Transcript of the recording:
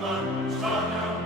Land, Stadt,